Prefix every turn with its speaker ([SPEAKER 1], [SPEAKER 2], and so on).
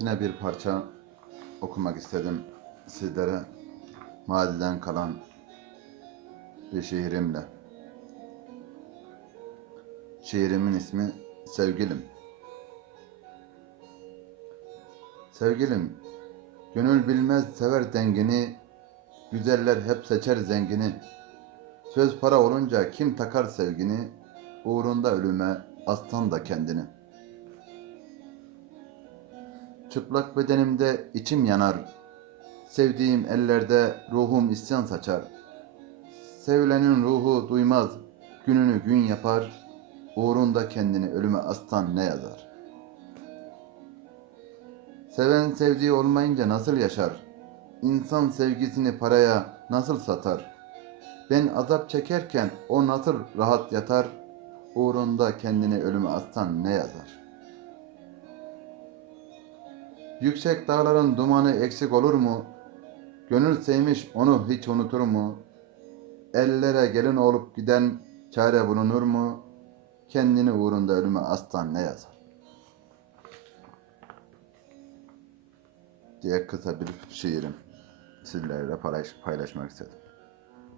[SPEAKER 1] Yine bir parça okumak istedim sizlere. Madiden kalan bir şiirimle. Şiirimin ismi Sevgilim. Sevgilim, gönül bilmez sever dengini, güzeller hep seçer zengini. Söz para olunca kim takar sevgini, uğrunda ölüme astan da kendini. Çıplak bedenimde içim yanar, sevdiğim ellerde ruhum isyan saçar. Sevilenin ruhu duymaz, gününü gün yapar, uğrunda kendini ölüme astan ne yazar? Seven sevdiği olmayınca nasıl yaşar? İnsan sevgisini paraya nasıl satar? Ben azap çekerken o nasıl rahat yatar? Uğrunda kendini ölüme astan ne yazar? Yüksek dağların dumanı eksik olur mu? Gönül sevmiş onu hiç unutur mu? Ellere gelin olup giden çare bulunur mu? Kendini uğrunda ölüme astan ne yazar? diye kısa bir şiirim sizlerle paylaş, paylaşmak istedim.